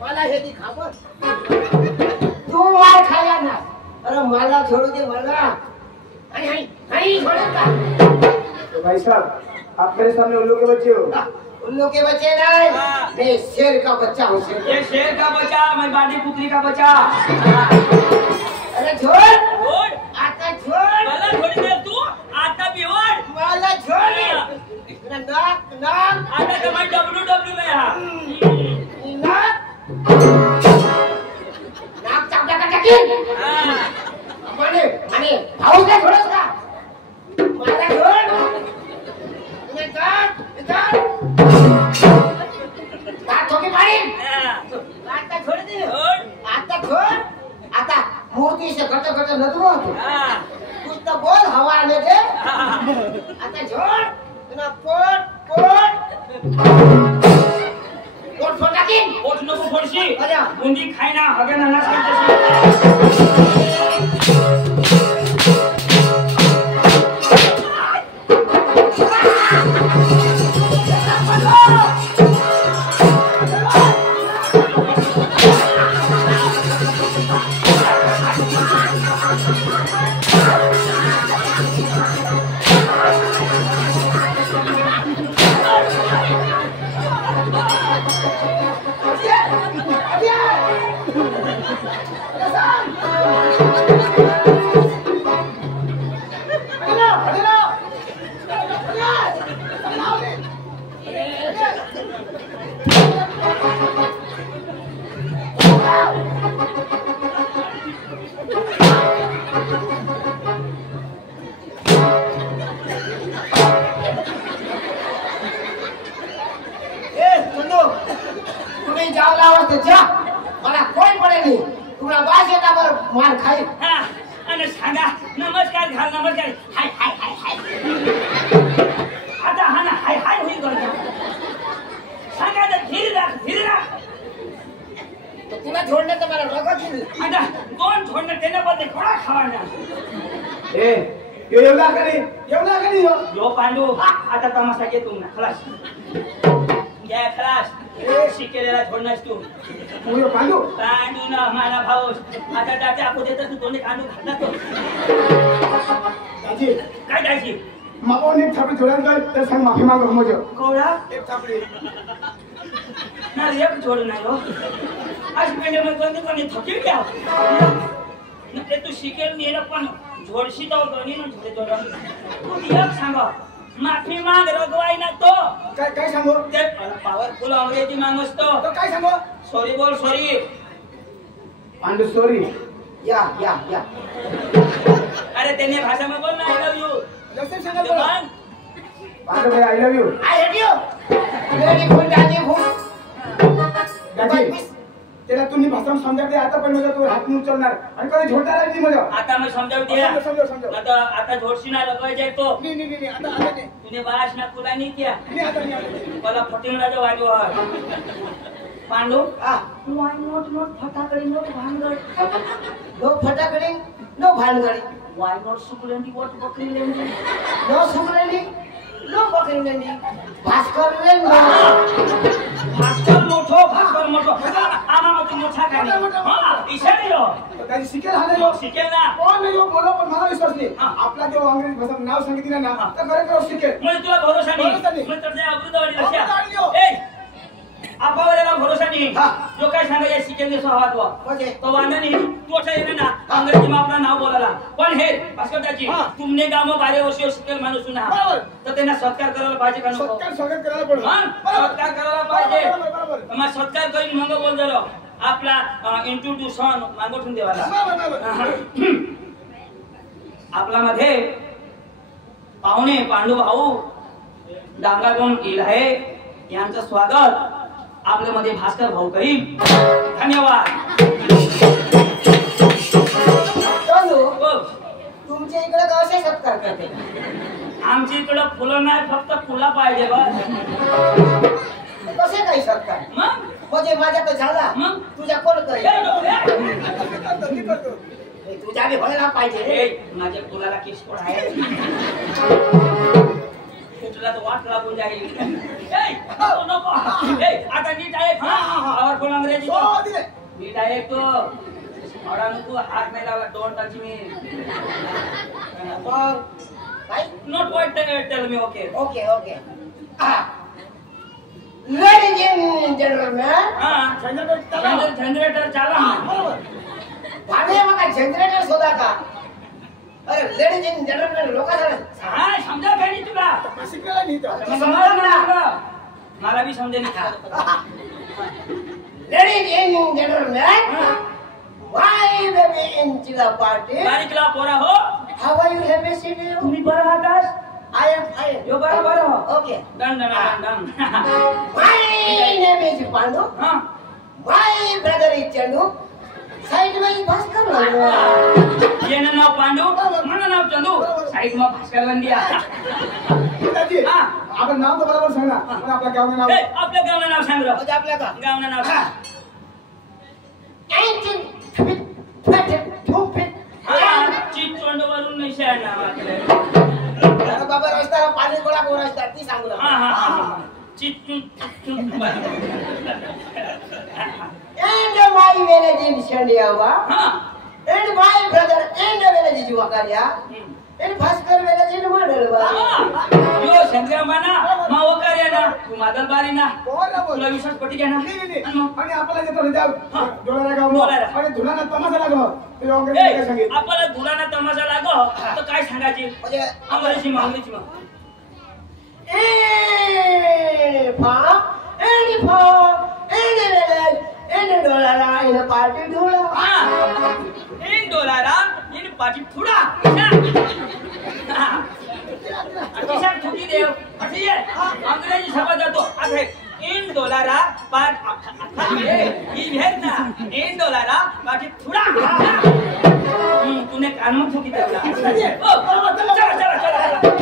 मला हे ती खाबर तू वार खाया ना. अरे मला छोड़ दे मला. नहीं छोड़ूंगा. तो भाई साहब आप मेरे सामने उल्लू के बच्चे हो. उल्लू के बच्चे नहीं, मैं शेर का बच्चा हूँ. ये शेर का बच्चा, मैं बाडी पुत्री का बच्चा. अरे छोड़ छोड़ आता छोड़. मला छोड़ी दे तू. आता बिवड मला छोड़. नाक नाक आता तो मैं डब्ल्यू में हा. नाक नाक चापटा का टाकीन. माने भाऊ का छोड़स का. मला छोड़. आता छोड़ दे. आता छोड़. आता मूर्ति से कट कट नदरो कुछ तो बोल हवा आने दे. आता छोड़. ना पोट फोटा की पोट नको फोडशी. अरे मुंडी खाय ना हगे ना सांगतेस. मार खाई. आणि सांगा नमस्कार घाल. नमस्कार. हाय हाय हाय हाय. आता हा ना हाय हाय होईल बरं. सांगा तर धीर राख. तो तुला छोड़ने तो मला रगत दिली. आता दोन छोडणं त्याने बदले थोडा खावा ना. ए येवला करी यो पांडू आता तमाशा घे तू ना. खलास घ्या खलास. शिकेलेला छोडणास तू. मुझे पांडू ना हमारा भाऊ. आता दाते आपण देतात तू दोन्ही कांदू घातला तो. दाजी काय दाजी मागून एक थापडी थोड्या वेळ तर सांग माफी मागव मुझे. कोळा एक थापडी ना एक छोड नाही हो. आज पेंडे मध्ये कोणी थकील क्या. ते तू शिकेल नेलं पण झोडशी तो दोन्ही ना झोडे तू एक सांगा. माफी माग रगवाई ना तो. काय सांगू. ते पॉवरफुल अंग्रेजी माणूस तो. काय सांगू. सॉरी बोल सॉरी. पांडू सॉरी. या अरे त्याने भाषा में बोल ना आई लव यू. जैसे सांगा बोल. पांडू भाई I love you. I hate you. मेरी फुल डाली फुल. दाजी त्याला तुम्ही भाषा समजावते. आता पण मला तो हात उचलणार आणि कधी झोडणार नाही मला. आता मैं समझाव समजाव. आता झोडशी ना लगवाय जाए तो. नहीं आता नहीं. तूने बाश ना खुला नहीं किया. नहीं आता. मला फटिंगला जो वाजो है. पांडू वाय नोट फटाकडी नोट भानगड. नो फटाकडी नो भानगडी. वाय नोट सुकलेंडी वोट बकरी लेंडी. नो सुकलेंडी नो बकरी लेंडी. भास्कर लेंडी. भास्कर मोठो आमा मत मोठा कानी. इशारे यो दाजी शिकेल हा नाही. शिकेल ना. कोण नाही बोलो पण मला विश्वास नाही. आपला जेव्हा अंग्रेजी भाषा नाव सांगितलं ना तर खरं शिकेल. मैं तुला भरोसा नाही. मैं तुझे अमृतवाडी लक्षा. ए आपावलेला भरोसा नाही. जो काय सांगायचे शिकेल सो हवा तो वांदा नाही. तू असा येणे ना अंग्रेजी में आपला नाव बोलायला. पण हे भास्करदाजी तुमने गाव 12 वर्ष शिकेल माणूस ना तर त्यांना सत्कार करायला पाहिजे का नको. स्वागत करायला पडेल. सत्कार करायला पाहिजे. मग सत्कार करून मग बोल झालो. आपला इंट्रोड्यूशन मागवून देवाला. आपला मध्ये पाहुणे पांडू भाऊ डांगातून येईल आहे. यांचं स्वागत आपल्यामध्ये भास्कर भाऊ करील. धन्यवाद. तुमच्या इकडे कसे सत्कार करते. आमच्या इकडे फुलं नाही फक्त फुला पाहिजे बस. कसे काही सत्कार. मग म्हणजे माझ्या तर झाला. मग तुझ्या कोण करेल. तुझ्या बी व्हायला पाहिजे. माझ्या फुलाला किस कोण आहे. तुला तर वाट लागून जाईल नको नको आता नीट ऐक आवर कोण अंग्रेजी नीट ऐक तो मला नको हात नाही लावला don't touch me not what tell me okay okay okay ladies and gentleman generator चाला भाडे मग जनरेटर शोधा का अरे लेडीज एंड जेंटलमॅन लोकांना हा समजा काही तुला शिकलेला नाही तो मला भी समजे ladies and gentleman why baby in chila party बारीकला पोरा हो how are you have a seat तुम्ही बरं आहात I am fine यो बरोबर हो okay done done done my name is Pandu हां my brother is Chandu side में भास्कर ये नाव पांडू मला नाव चंदू साइड में भास्कर बंदिया पिताजी आपण नाव तर बरोबर सांगा पण आपल्या गावाचं नाव आपल्या गावाचं नाव सांग रे आपल्या का गावाचं नाव सांग चिचोंड वरून नाही शहर नाव आपलं बाबा रस्त्याला पाणी गोळा करून रस्त्यात ती सांगू हा चिचून and my village in Shandiyawa हा and my brother and village is Wakaria and Bhaskar village in Madalba यो संग्रामाना मावकार्या ना तू मादलबारी ना तुला विश्वास पटी घ्या ना आणि आपल्याला येतो जाऊ डोळ्याला गाव आणि धुलाना तमाशा लागो ते अंग्रेजी काय सांगितलं आपल्याला धुलाना तमाशा लागो तर काय सांगायची म्हणजे अंग्रेजी मागणीची मग and dollara in a party dhula in डोलारा इन पाटी थोड़ा अच्छा छुट्टी दे अच्छी है अंग्रेजी समझ जातो अरे इन डोलारा पाट ये भेद ना इन डोलारा पाटी थोड़ा तूने कान में छुट्टी दे चला चला चला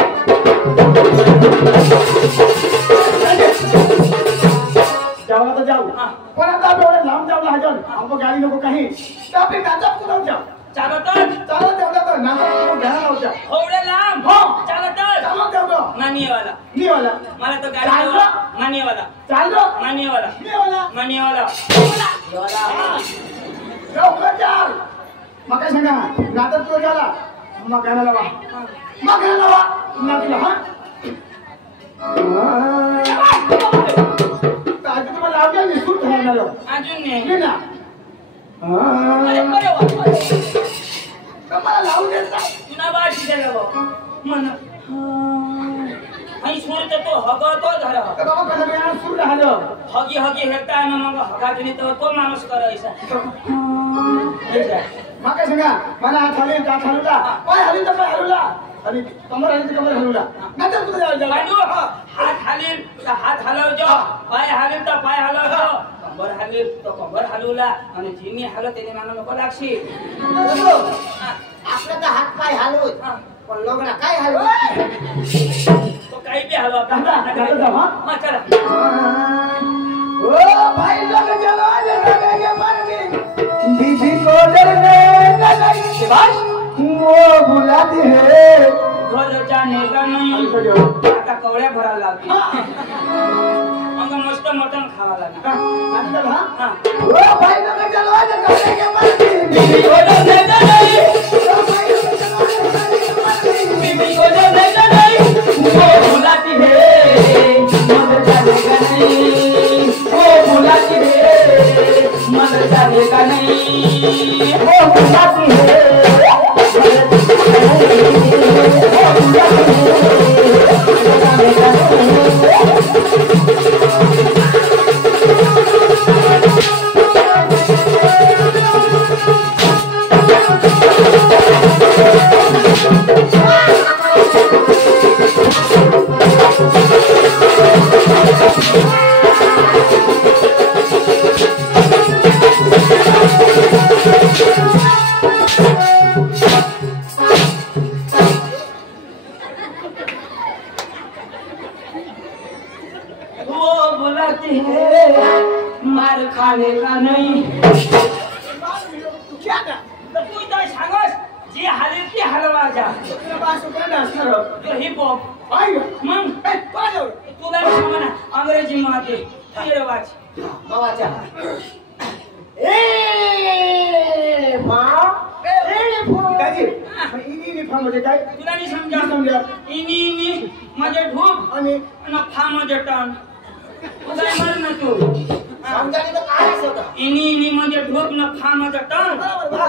जाओ तो जाओ पण आता डोळे लांब जाऊ लागल आपण गाडी नको काही तर आपण नाचत कुठं जाऊ चालत चालत तेवढा तर नाचत घ्या लावजा थोडे लांब हो चालत चालत तेवढा मानियवाला मी वाला मला तो गाडी मानियवाला चाललो मानियवाला मी वाला मानियवाला लवकर चाल मग काय सांगा नाचत तुला झाला मग गाणं लावा नाचला हा आज तुम्हाला लावल्या निसून ठरणार अजून मी नाही ना अरे बरे वा मला लावून देत नाही तुला बाशी द्यायला बा मन आणि सोडतो तो हगतो धरा तर बाबा कसं काय सुरू राहिलं हगी हगी हेरता आहे मग हगात नाही तर तो माणूस करायचा मग काय सांगा मला हात हलवेल हात हलवला पाय हलवला पाय हलवला आणि कमर हलवली तर कमर हलवला नंतर तुला जायला पांडू हात हालील तर हात हलवજો पाय हालील तर पाय हलवજો कंबर हालील तो कंबर हलवला आणि जिनी हलव त्याने मला नको लागशी आपलं तर हात पाय हलवू पण लोगडा काय हलवू तो काही बी हलव आपला चला ओ भाई लोग चलो जगेंगे मरने दीदी को डरने का नहीं बस वो बुलाती है घर जाने का नहीं आता कवड्या भरायला लागली मग मस्त मटण खावा लागला ओ भाई लोग चलो जगेंगे मरने दीदी को डरने का नहीं बीबी को डरने का नहीं वो बुलाती है मगर जाने का नहीं वो बुलाती है मगर जाने का नहीं वो बुलाती है वो बुलाती है मार खाने का नहीं क्या ना तू इथं सांगस जी हालेल ती हलवा जा तुला बास उतरा असणार तो हिप हॉप आई मग म्हणजे ढूप आणि फा म्हणजे टन उदय मार ना तू समजायला तर काय असं इनी म्हणजे ढूप न फा म्हणजे टन बरोबर हा.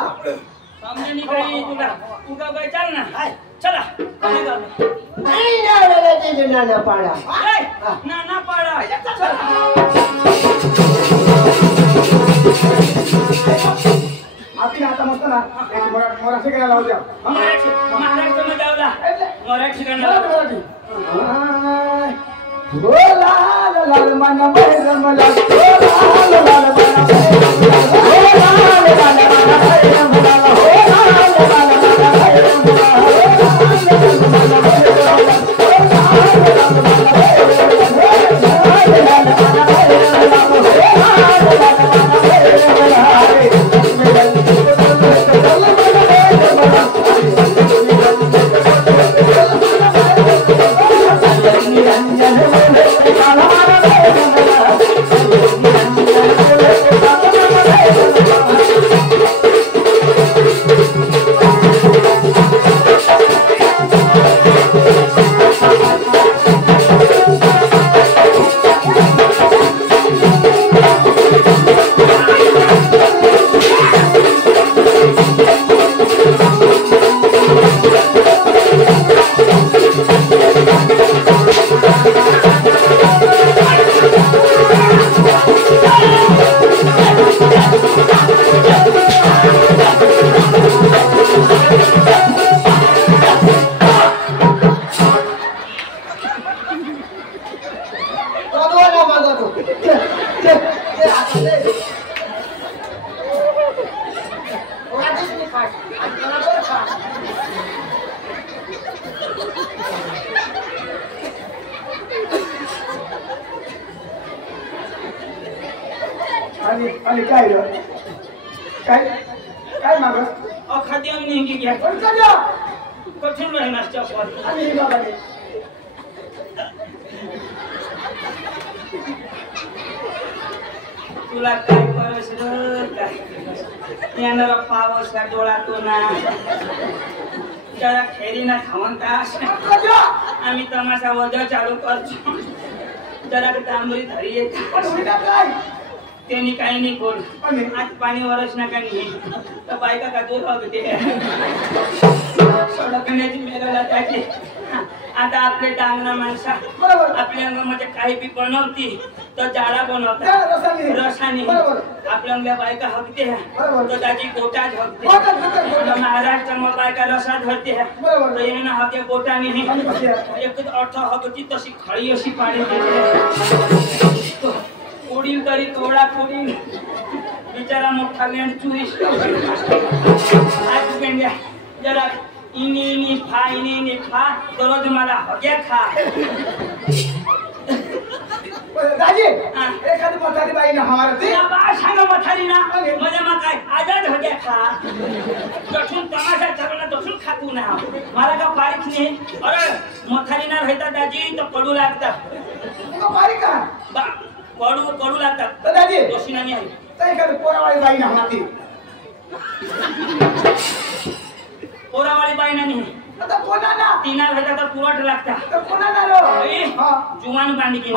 समजणी काही तुला उगा काय चाल ना चला काय झालं नाही ना वेळेचे ना पाडा ना पाडा आपली आता मस्त ना मराठी करायला लावू द्या महाराष्ट्र जाऊला मराठी मराठी लाल लाल मन मला लाल लाल आणि काय काय काय मागस अखाद्य नेहमी घ्या कठीण राहणार चपल आणि बाबा तुला काय करस काय येणार पावस का डोळातो ना जरा खेरी ना खावन तास आम्ही तमाशा वजा चालू करतो जरा डांबरी धरी येत त्यांनी काही नाही कोण आज पाणी वरच नका नाही तर बायका का दूर होते सडकण्याची मेळाला त्याची आता आपले डांगना माणसा आपल्या अंगामध्ये काही बी बनवती तर जाळा बनवतात रसाने आपल्या अंगा बायका हकते तर त्याची गोटा झकते महाराष्ट्र मग बायका रसा धरते तर यांना हके गोटाने एक अर्थ हकती तशी खळी अशी पाणी कोडी तरी कोवळा कोडी बिचारा मोठा लेंड चुरी आज पेंड्या जरा इनी फा दररोज मला हग्या खा दाजी एखादी म्हातारी बाई ना हमारती सांगा म्हातारी ना मजा मा काय आजाद हग्या खा दक्षून तमाशा चालवला दक्षून खातू ना मला का पारीख नाही अरे म्हातारी ना राहता दाजी तर पडू लागतात पारी का पडू लागतात दाजी दोषी नाही आहे तर एखादी पोरावाळी बाई ना हमारती पोरावाळी बाई नाही आता कोणा ना तीना भेटा तर पुरट लागतात तर कोणा ना रो जुवान बांधी की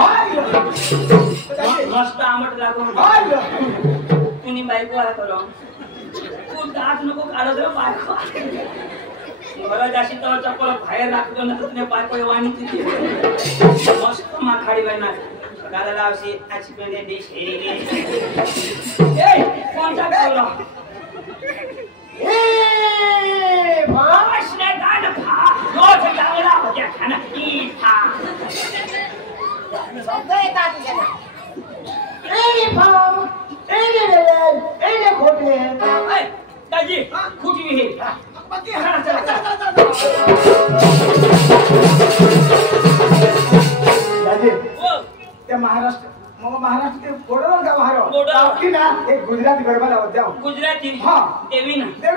मस्त आंबट लागून तुम्ही बायको आहे करो तू दात नको काढत रे बायको घर जाशी तर चप्पल बाहेर लागतो ना तुझे बायको वाणी मस्त माखाडी बाई गाला लावशी आची पेंडे डिश ए कोणता बोलो ए भाष ने गाड भा रोज चांगला हो गया खाना ई था शब्द येतात तुझ्याला ए भाऊ ए खोटले ए दाजी खुटी हे बाकी चला दाजी ओ त्या महाराष्ट्र मग महाराष्ट्र ते बोर्डर गाव हारो बोर्डर की ना एक गुजराती गरबा लावत जाऊ गुजराती हां देवी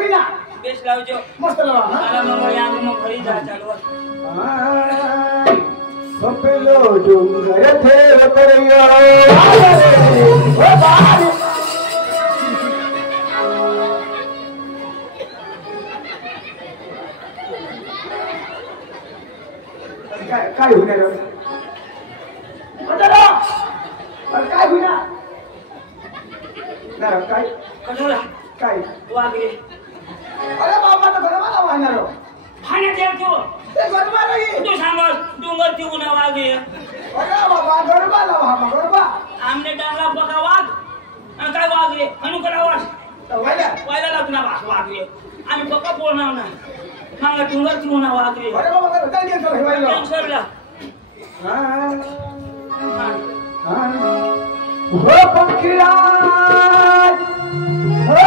ना बेस लावजो मस्त लावा मला मग यांग मग घरी जा चालू सपेलो डोंगर थे करयो ओ बारी काय होणार काय होणार काय कठोरा काय वागले अरे बाबा तर बरोबर वाहणार खाण्यात येतो ते बरोबर आहे तू सांगा डोंगर ती उन्हा वागे अरे बाबा बरोबर बाबा बरोबर आमने डांगला बघा वाघ काय वागले अनुकरा वास वायला लागतो ना वास वागले आम्ही बघा बोलणार ना सांगा डोंगर ती उन्हा वागले अरे बाबा काय टेन्शन ठेवायला कॅन्सरला हो पंखीराज हो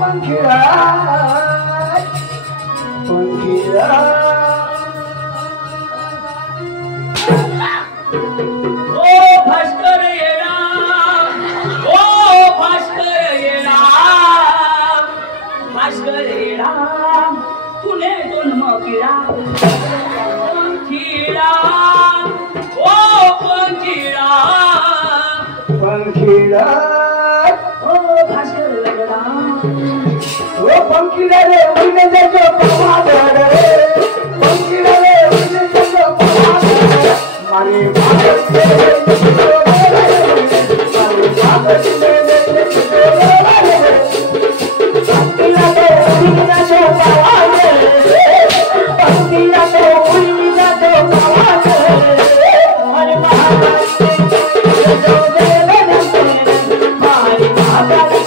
पंखीराज ओ भास्कर येला ओ भास्कर येला भास्कर येला तुने दोन मगिरा पंखीरा ओ पंखीरा पंखीराज ओ भास्कर येला ओ पंखीराज रे उन्हें जो पवाद रे पंखीराज रे उन्हें जो पवाद मारे भारत के मारे भारत के पंखीराज रे उन्हें जो पवाद पंखीराज रे उन्हें जो पवाद मारे भारत के जो मारे भारत के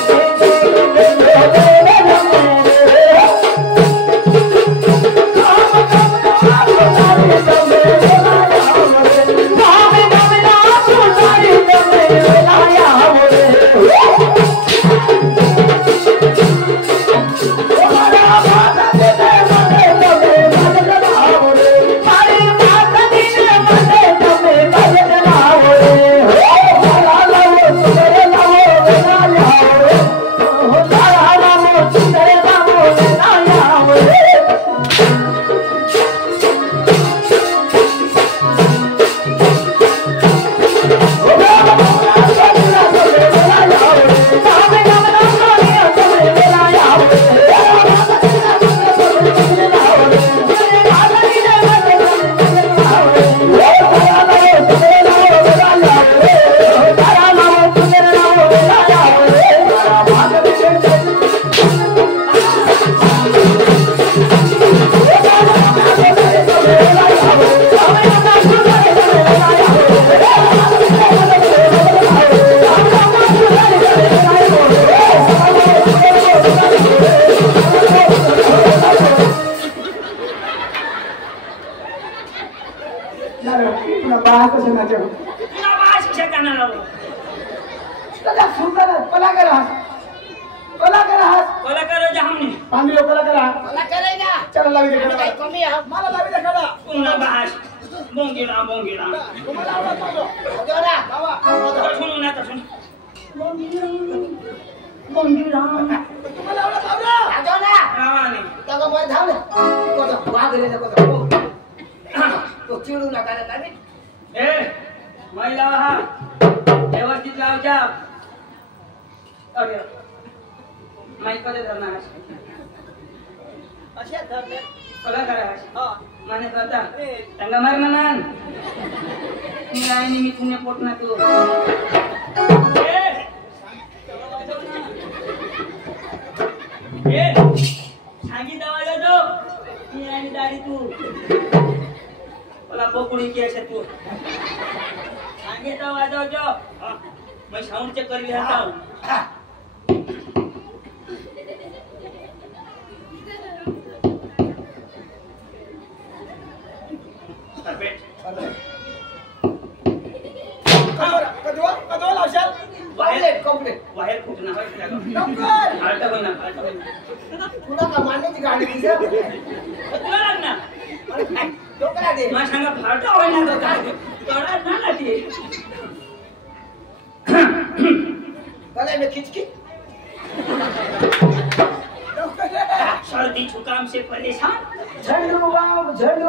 सर्दी जुकाम से परेशान झंडू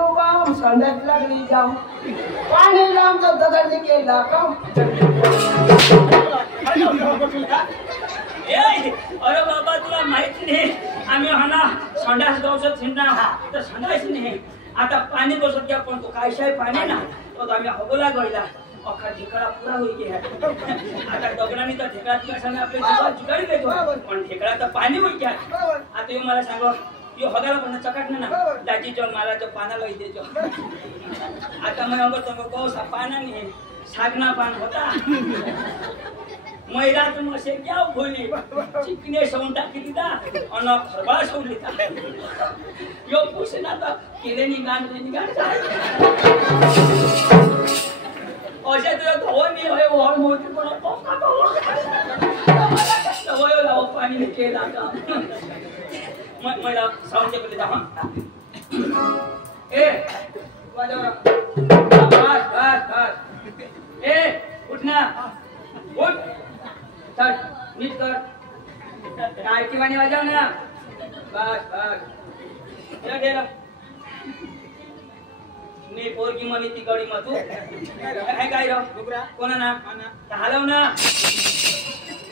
बाम संडत लगली जाऊं पाणी लांब तो दगड केला काम अरे बाबा तुला माहित नाही आम्ही हाना संडास गावचं थिंडा तर संडास नाही आता पाणी बसत घ्या पण तो कायशाय पाणी ना तो आम्ही हगोला गळला अख्खा ठिकाणा पुरा होई गे आता दगडाने तर ठेकळात कशाने आपले जीवा जुगाडी देतो पण ठेकळा तर पाणी होई घ्या आता येऊ मला सांगो यो हगाला पण चकाटना ना दाजी जो मला तो पानाला देतो आता मैं अगर तो कौसा पाना नहीं सागना पान होता महिला तुम असे क्या बोली चिकने सौंटा किती दा अन खरबा सोडली ता यो पुसना तर केले निगान असे तुला धोनी होय वर मोठी पण सवय लाव पाणी केला का महिला साऊंडचे बोलले दा ए वाजव बस बस बस ए उठ ना उठ चल नीट कर काय किवानी वाजव ना बस बस ठेला मी पोरगी म्हणे ती गडी मग तू काय काय राव कोणा ना हलव ना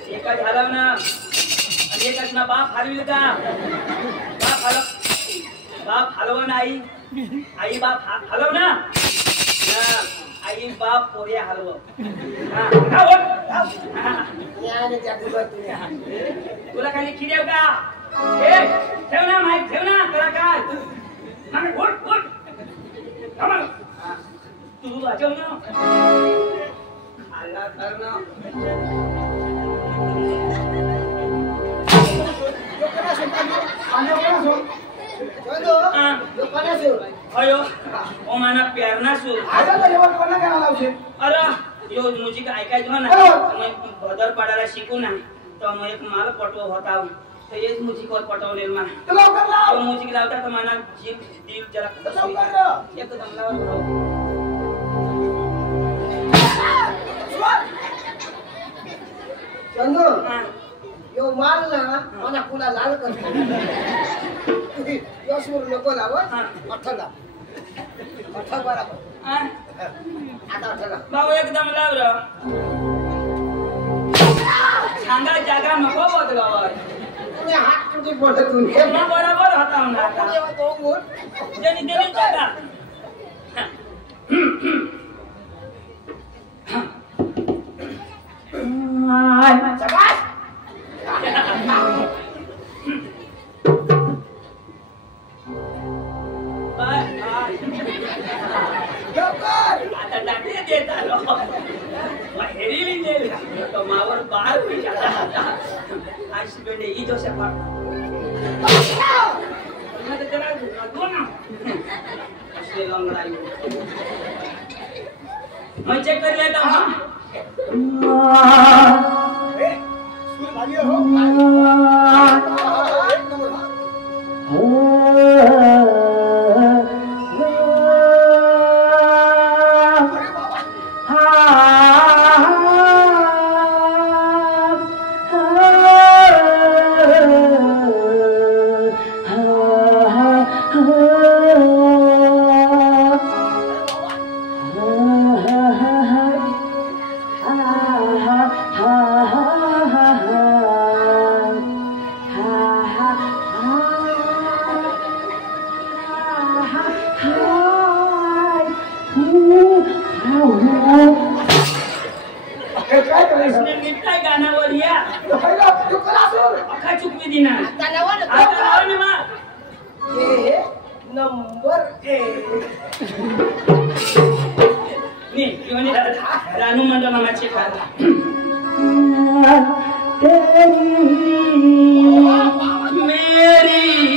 एकच हलव ना आणि एकच ना बाप हलविल का बाप हलव ना आई बाप हलव ना आई बाप पोरे हलव तुला खाली खिडेव का ठेव ना माहित ठेव ना तुला काय उठ उठ तू वाचव ना खाल्ला तर ना अयो ओ माना प्यारना सु अरे यो म्युझिक ऐकायचं ना भदर पाडायला शिकू ना तर मग एक माल पटव होता तर हेच म्युझिकवर पटवले मला तो म्युझिक लावता तर मला जीव दिल जरा एकदम लावर चंदू यो माल ना मला पुला लाल करतो यो सूर नको लाव अठला अठल बराबर आता अठला भाऊ एकदम लाव र सांगा जागा नको बदलावर तुम्ही हात तुझी बोलत तू हे बरोबर होता ना तो बोल जनी जनी जागा शाबास आता टाकले देत आलो हेरी भी दे तो मावर बाहर भी जाता आज बेटे ई जो से पार मैं तो तेरा दो ना असले लंगड़ाई मैं चेक कर लेता हूं स्कूल भागी हो एक नंबर रानू मंडल मामाचे मेरी